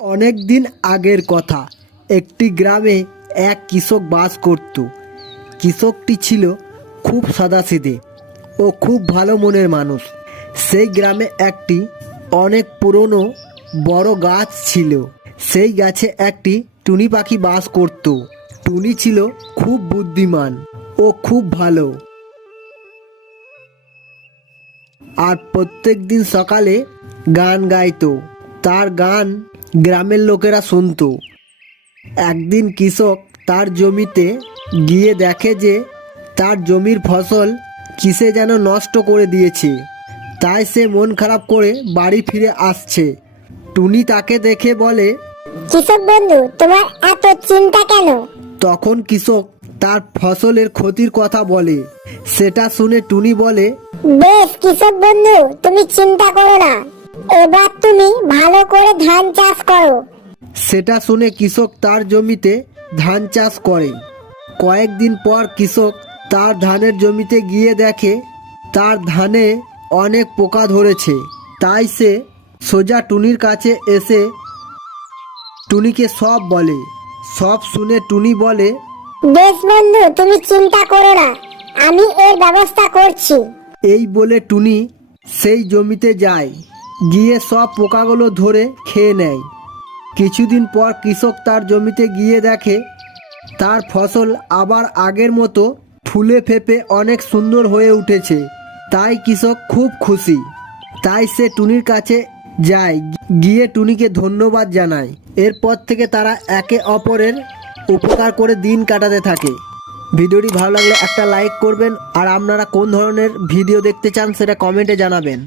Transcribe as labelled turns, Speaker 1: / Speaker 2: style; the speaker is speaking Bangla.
Speaker 1: অনেক দিন আগের কথা, একটি গ্রামে এক কৃষক বাস করত। কৃষকটি ছিল খুব সাদাসিধে ও খুব ভালো মনের মানুষ। সেই গ্রামে একটি অনেক পুরনো বড় গাছ ছিল। সেই গাছে একটি টুনি পাখি বাস করত। টুনি ছিল খুব বুদ্ধিমান ও খুব ভালো। আর প্রত্যেক দিন সকালে গান গাইতো। তার গান গ্রামের লোকেরা শুনতো। একদিন কৃষক তার জমিতে গিয়ে দেখে যে তার জমির ফসল কিসে যেন নষ্ট করে দিয়েছে। তাই সে মন খারাপ করে বাড়ি ফিরে আসছে। টুনি তাকে দেখে বলে
Speaker 2: কৃষক বন্ধু তোমার এত চিন্তা কেন?
Speaker 1: তখন কৃষক তার ফসলের ক্ষতির কথা বলে। সেটা শুনে টুনি বলে
Speaker 2: বেশ কৃষক বন্ধু তুমি চিন্তা করো না। এবার তুমি ভালো করে ধান চাষ করো।
Speaker 1: সেটা শুনে কৃষক তার জমিতে ধান চাষ করে। কয়েকদিন পর কৃষক তার ধানের জমিতে গিয়ে দেখে তার ধানে অনেক পোকা ধরেছে। তাই সে সোজা টুনির কাছে এসে টুনিকে সব বলে। সব শুনে টুনি বলে
Speaker 2: বেশ বন্ধু তুমি চিন্তা করো না আমি এর ব্যবস্থা করছি।
Speaker 1: এই বলে টুনি সেই জমিতে যায়। গিয়ে সব পোকাগুলো ধরে খেয়ে নেয়। কিছুদিন পর কৃষক তার জমিতে গিয়ে দেখে, তার ফসল আবার আগের মতো ফুলে ফেপে অনেক সুন্দর হয়ে উঠেছে। তাই কৃষক খুব খুশি। তাই সে টুনির কাছে যায়, গিয়ে টুনিকে ধন্যবাদ জানায়। এরপর থেকে তারা একে অপরের উপকার করে দিন কাটাতে থাকে। ভিডিওটি ভালো লাগলে একটা লাইক করবেন, আর আপনারা কোন ধরনের ভিডিও দেখতে চান সেটা কমেন্টে জানাবেন।